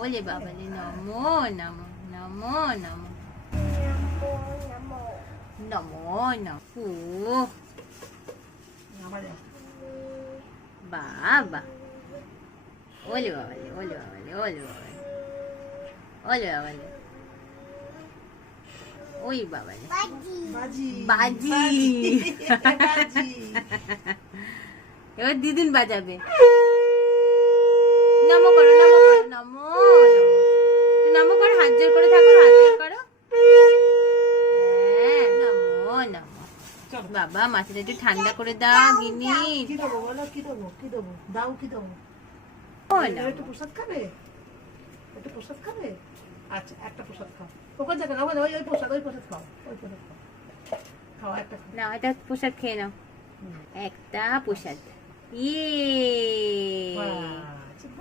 ওলে বাবালে নমো নমো নমো নমো নমো নমো বাবা ওলে বাবালে ওলে বাবালে ওলে বাবালে ওলে বাবালে ওই বাবালে বাজি এবার দিদিন বাজাবে। নমো করো নমো করো নমো নমো নমো করো, হাত জোর করে থাকো, হাত জোর করো। হ্যাঁ নমো নমো। বাবা মাথাটা একটু ঠান্ডা করে দাও গিনি। কি দেবো বলো, কি দেবো, কি দেবো, দাও কি দেবো? একটু প্রসাদ খাবে, একটু প্রসাদ খাবে। আচ্ছা একটা প্রসাদ খাও, ওখানে দেখেন ওই প্রসাদ, ওই প্রসাদ খাও, ওই প্রসাদ খাও, খাও একটা খাও। নাও এটা প্রসাদ খেয়ে নাও, একটা প্রসাদ। ইয়ে